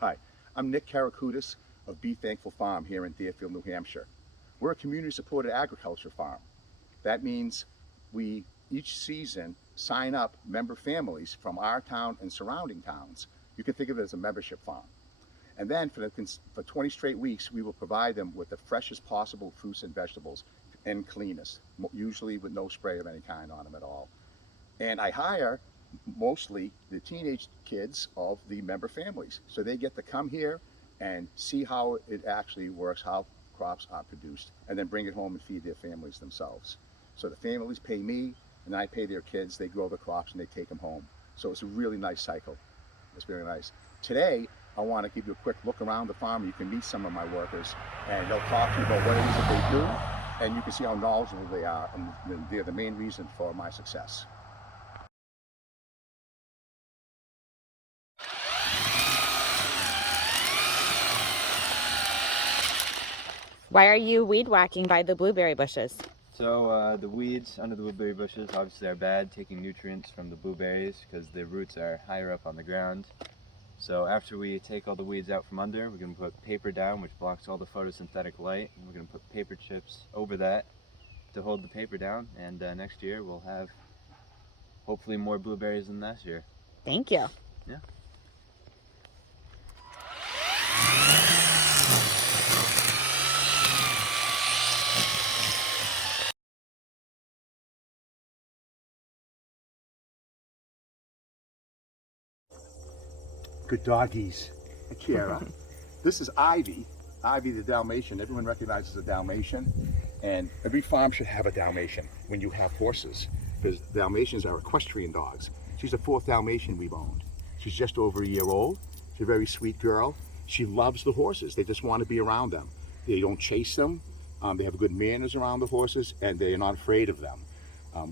Hi, I'm Nick Karakutis of Be Thankful Farm here in Deerfield, New Hampshire. We're a community-supported agriculture farm. That means we, each season, sign up member families from our town and surrounding towns. You can think of it as a membership farm. And then for 20 straight weeks, we will provide them with the freshest possible fruits and vegetables and cleanest, usually with no spray of any kind on them at all. And I hire mostly the teenage kids of the member families. So they get to come here and see how it actually works, how crops are produced, and then bring it home and feed their families themselves. So the families pay me, and I pay their kids. They grow the crops and they take them home. So it's a really nice cycle. It's very nice. Today, I want to give you a quick look around the farm. You can meet some of my workers, and they'll talk to you about what it is that they do, and you can see how knowledgeable they are, and they're the main reason for my success. Why are you weed whacking by the blueberry bushes? So the weeds under the blueberry bushes obviously are bad, taking nutrients from the blueberries because the roots are higher up on the ground. So after we take all the weeds out from under, we're going to put paper down, which blocks all the photosynthetic light, and we're going to put paper chips over that to hold the paper down, and next year we'll have hopefully more blueberries than last year. Thank you. Yeah. Good doggies. Akira. This is Ivy. Ivy the Dalmatian. Everyone recognizes a Dalmatian. And every farm should have a Dalmatian when you have horses, because Dalmatians are equestrian dogs. She's the fourth Dalmatian we've owned. She's just over a year old. She's a very sweet girl. She loves the horses. They just want to be around them. They don't chase them. They have good manners around the horses, and they are not afraid of them.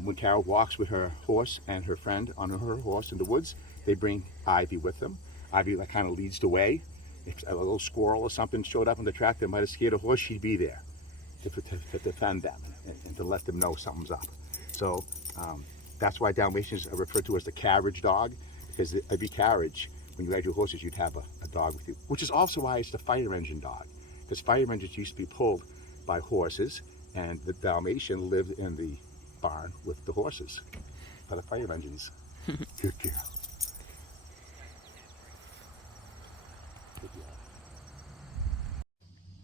When Carol walks with her horse and her friend on her horse in the woods, they bring Ivy with them. Ivy kind of leads the way. If a little squirrel or something showed up on the track that might have scared a horse, she'd be there to defend them and to let them know something's up. So that's why Dalmatians are referred to as the carriage dog, because every carriage, when you had your horses, you'd have a dog with you, which is also why it's the fire engine dog, because fire engines used to be pulled by horses, and the Dalmatian lived in the barn with the horses for the fire engines. Good girl.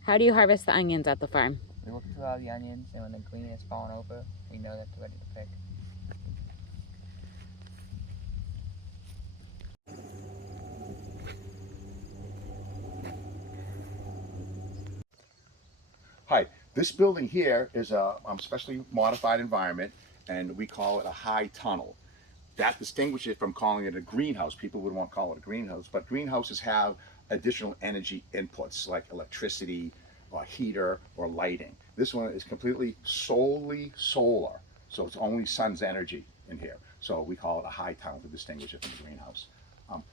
How do you harvest the onions at the farm? We look through all the onions, and when the green is falling over, we know that they're ready to pick. Hi, this building here is a specially modified environment, and we call it a high tunnel. That distinguishes it from calling it a greenhouse. People would want to call it a greenhouse, but greenhouses have additional energy inputs like electricity or heater or lighting. This one is completely solely solar, so it's only sun's energy in here. So we call it a high tunnel to distinguish it from a greenhouse.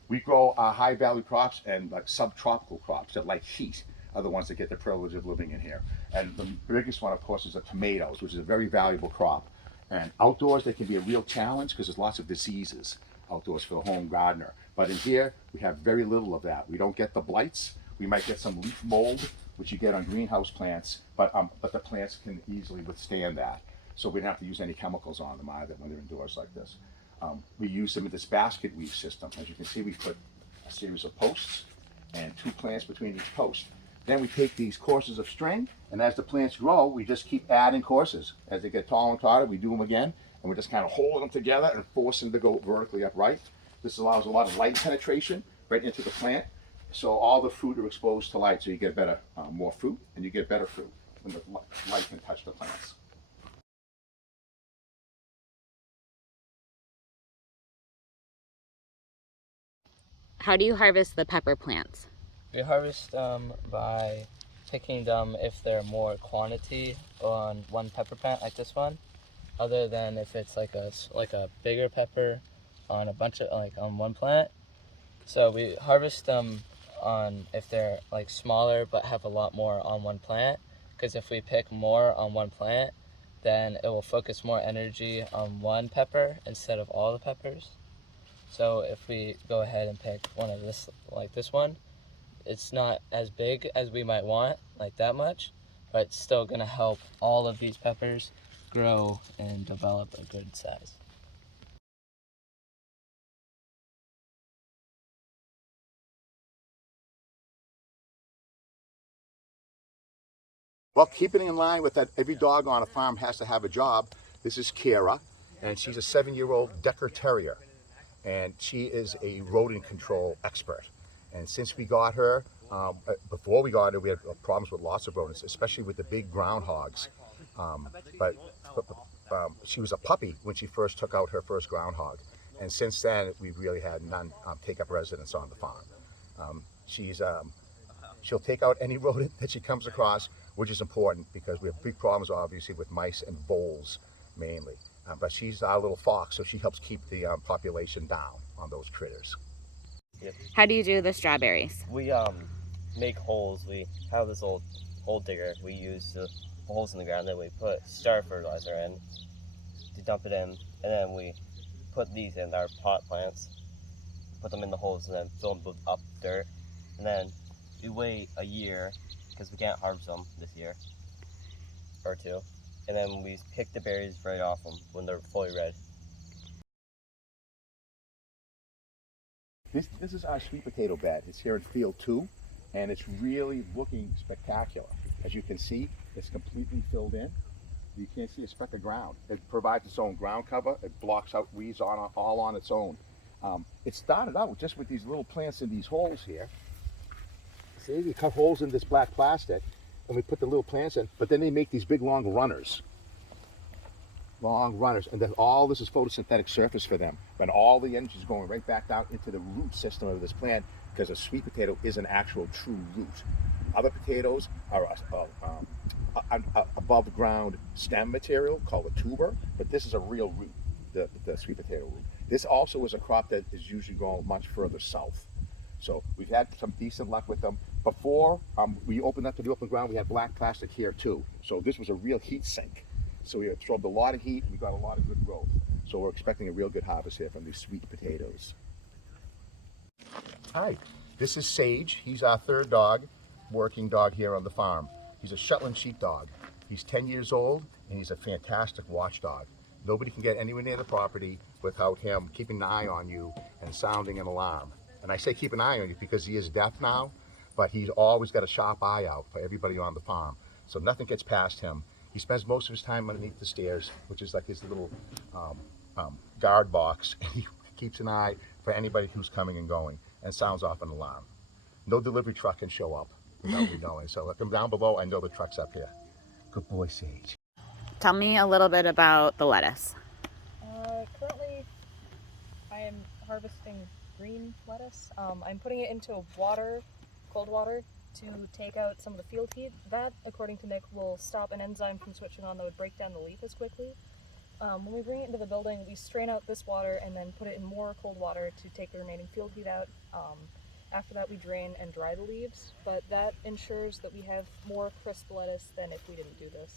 We grow high value crops and like subtropical crops that like heat are the ones that get the privilege of living in here. And the biggest one, of course, is the tomatoes, which is a very valuable crop. And outdoors, they can be a real challenge because there's lots of diseases outdoors for the home gardener. But in here, we have very little of that. We don't get the blights. We might get some leaf mold, which you get on greenhouse plants, but the plants can easily withstand that. So we don't have to use any chemicals on them either when they're indoors like this. We use them in this basket weave system. As you can see, we put a series of posts and 2 plants between each post. Then we take these courses of string, and as the plants grow, we just keep adding courses. As they get taller and taller, we do them again, and we're just kind of holding them together and forcing them to go vertically upright. This allows a lot of light penetration right into the plant, so all the fruit are exposed to light, so you get better, more fruit, and you get better fruit when the light can touch the plants. How do you harvest the pepper plants? We harvest them by picking them if they're more quantity on one pepper plant like this one, other than if it's like a bigger pepper on a bunch of on one plant. So we harvest them on if they're like smaller but have a lot more on one plant, because if we pick more on one plant, then it will focus more energy on one pepper instead of all the peppers. So if we go ahead and pick one of this, like this one, it's not as big as we might want, like that much, but it's still gonna help all of these peppers grow and develop a good size. Well, keeping in line with that, every dog on a farm has to have a job. This is Kira, and she's a 7-year-old Decker Terrier, and she is a rodent control expert. And since we got her, before we got her, we had problems with lots of rodents, especially with the big groundhogs. But, she was a puppy when she first took out her first groundhog, and since then we've really had none take up residence on the farm. She'll take out any rodent that she comes across, which is important because we have big problems, obviously, with mice and voles mainly. But she's our little fox, so she helps keep the population down on those critters. How do you do the strawberries? We make holes. We have this old hole digger we use to holes in the ground that we put star fertilizer in to dump it in, and then we put these in our pot plants, put them in the holes, and then fill them up with dirt, and then we wait a year because we can't harvest them this year or two, and then we pick the berries right off them when they're fully red. This is our sweet potato bed. It's here in field 2, and it's really looking spectacular. As you can see, it's completely filled in. You can't see a speck of ground. It provides its own ground cover. It blocks out weeds all on its own. It started out just with these little plants in these holes here. See, we cut holes in this black plastic, and we put the little plants in, but then they make these big long runners. And then all this is photosynthetic surface for them. But all the energy is going right back down into the root system of this plant because a sweet potato is an actual true root. Other potatoes are above ground stem material called a tuber, but this is a real root, the sweet potato root. This also is a crop that is usually going much further south. So we've had some decent luck with them. Before we opened up to the open ground, we had black plastic here too. So this was a real heat sink. So we absorbed a lot of heat, and we got a lot of good growth. So we're expecting a real good harvest here from these sweet potatoes. Hi, this is Sage. He's our third dog, working dog here on the farm. He's a Shetland sheepdog. He's 10 years old, and he's a fantastic watchdog. Nobody can get anywhere near the property without him keeping an eye on you and sounding an alarm. And I say keep an eye on you because he is deaf now, but he's always got a sharp eye out for everybody on the farm. So nothing gets past him. He spends most of his time underneath the stairs, which is like his little guard box. And he keeps an eye for anybody who's coming and going and sounds off an alarm. No delivery truck can show up without me knowing. So look him down below, I know the truck's up here. Good boy, Sage. Tell me a little bit about the lettuce. Currently, I am harvesting green lettuce. I'm putting it into water, cold water, to take out some of the field heat. That, according to Nick, will stop an enzyme from switching on that would break down the leaf as quickly. When we bring it into the building, we strain out this water and then put it in more cold water to take the remaining field heat out. After that, we drain and dry the leaves, but that ensures that we have more crisp lettuce than if we didn't do this.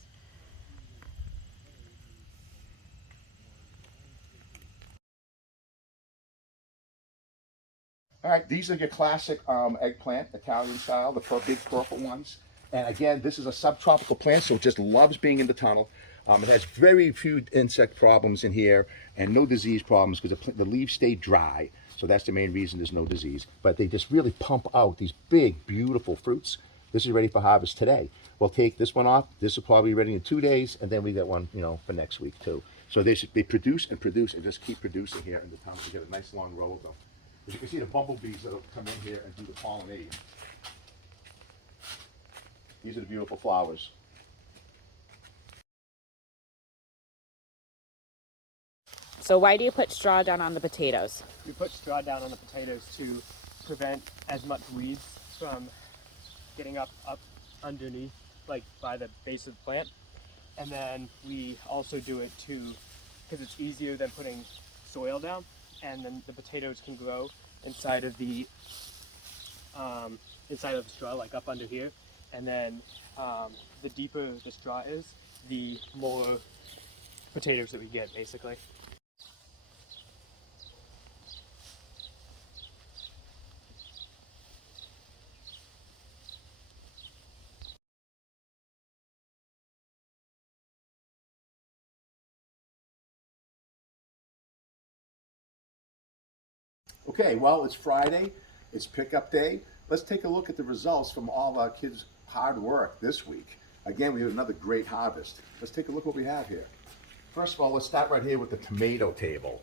All right, these are your classic eggplant, Italian style, the big purple ones. And again, this is a subtropical plant, so it just loves being in the tunnel. It has very few insect problems in here and no disease problems because the leaves stay dry. So that's the main reason there's no disease. But they just really pump out these big, beautiful fruits. This is ready for harvest today. We'll take this one off. This will probably be ready in 2 days, and then we get one, for next week too. So they produce and just keep producing here in the tunnel. We get a nice long row of them. As you can see, the bumblebees that'll come in here and do the pollinate. These are the beautiful flowers. So why do you put straw down on the potatoes? We put straw down on the potatoes to prevent as much weeds from getting up underneath, like by the base of the plant. And then we also do it because it's easier than putting soil down, and then the potatoes can grow inside of the straw, like up under here. And then the deeper the straw is, the more potatoes that we get, basically. Okay, well, it's Friday, it's pickup day. Let's take a look at the results from all of our kids' hard work this week. Again, we have another great harvest. Let's take a look what we have here. First of all, let's start right here with the tomato table.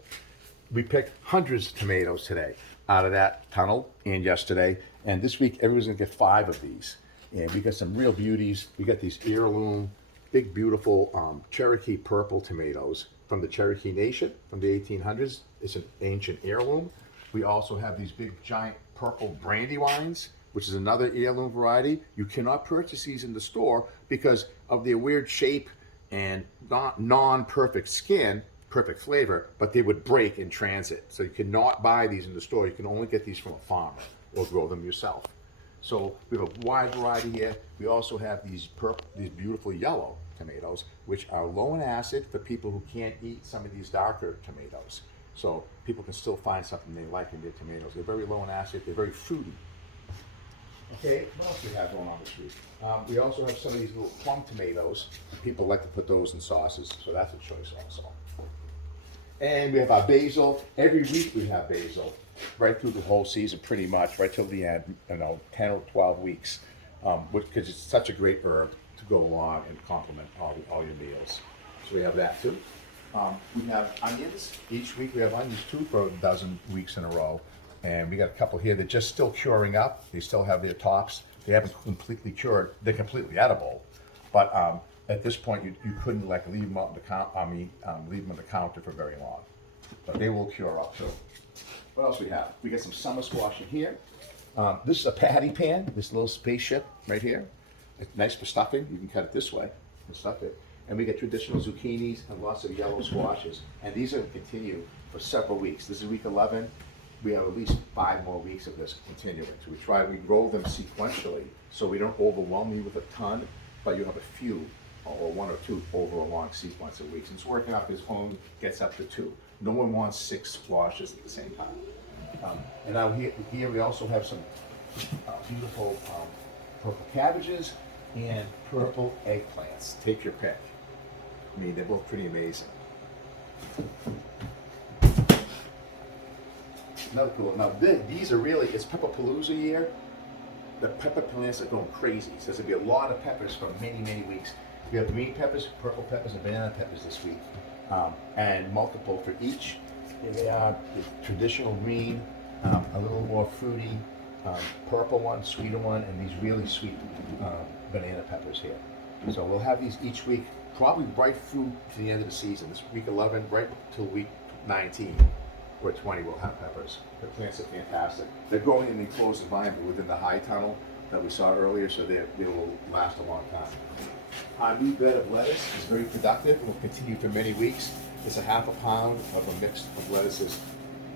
We picked hundreds of tomatoes today out of that tunnel and yesterday. And this week, everyone's gonna get 5 of these. And we got some real beauties. We got these heirloom, big, beautiful Cherokee purple tomatoes from the Cherokee Nation from the 1800s. It's an ancient heirloom. We also have these big, giant purple brandywines, which is another heirloom variety. You cannot purchase these in the store because of their weird shape and not non-perfect skin, perfect flavor, but they would break in transit. So you cannot buy these in the store. You can only get these from a farmer or grow them yourself. So we have a wide variety here. We also have these beautiful yellow tomatoes, which are low in acid for people who can't eat some of these darker tomatoes. So people can still find something they like in their tomatoes. They're very low in acid. They're very fruity. Okay, what else do we have going on this week? We also have some of these little plum tomatoes. People like to put those in sauces, so that's a choice also. And we have our basil. Every week we have basil, right through the whole season pretty much, right till the end, 10 or 12 weeks, because it's such a great herb to go along and complement all your meals. So we have that too. We have onions. Each week we have onions too for a dozen weeks in a row. And we got a couple here that just still curing up. They still have their tops. They haven't completely cured. They're completely edible. But at this point, you couldn't like leave them on leave them on the counter for very long. But they will cure up too. What else we have? We got some summer squash in here. This is a patty pan, this little spaceship right here. It's nice for stuffing. You can cut it this way and stuff it. And we get traditional zucchinis and lots of yellow squashes. And these are going to continue for several weeks. This is week 11. We have at least 5 more weeks of this continuing. So we grow them sequentially so we don't overwhelm you with a ton, but you have a few or 1 or 2 over a long sequence of weeks. It's working out, his home gets up to 2. No one wants 6 squashes at the same time. And now here we also have some beautiful purple cabbages and purple eggplants. Take your pick. I mean, they're both pretty amazing. Another cool. Now these are really, it's Pepperpalooza year. The pepper plants are going crazy. So there's gonna be a lot of peppers for many, many weeks. We have green peppers, purple peppers, and banana peppers this week, and multiple for each. Here they are, the traditional green, a little more fruity, purple one, sweeter one, and these really sweet banana peppers here. So we'll have these each week, probably right through to the end of the season. This week 11, right till week 19. Or 20 will have peppers. The plants are fantastic. They're growing in the enclosed environment within the high tunnel that we saw earlier, so they will last a long time. Our new bed of lettuce is very productive and will continue for many weeks. It's a half a pound of a mix of lettuces,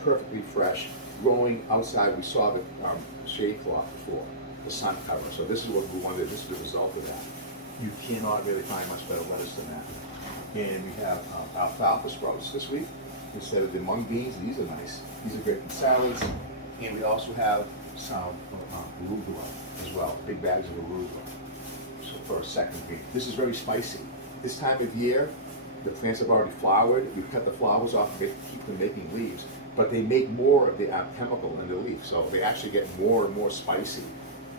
perfectly fresh, growing outside. We saw the shade cloth before, the sun cover. So this is what we wanted. This is the result of that. You cannot really find much better lettuce than that. And we have alfalfa sprouts this week. Instead of the mung beans, these are nice. These are great in salads. And we also have some arugula as well, big bags of arugula. So for a second green. This is very spicy. This time of year, the plants have already flowered. We cut the flowers off to keep them making leaves, but they make more of the chemical in the leaf, so they actually get more and more spicy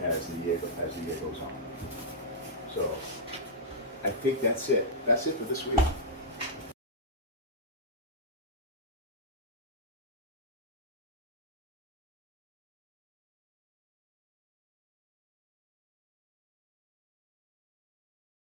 as the year goes on. So I think that's it. That's it for this week.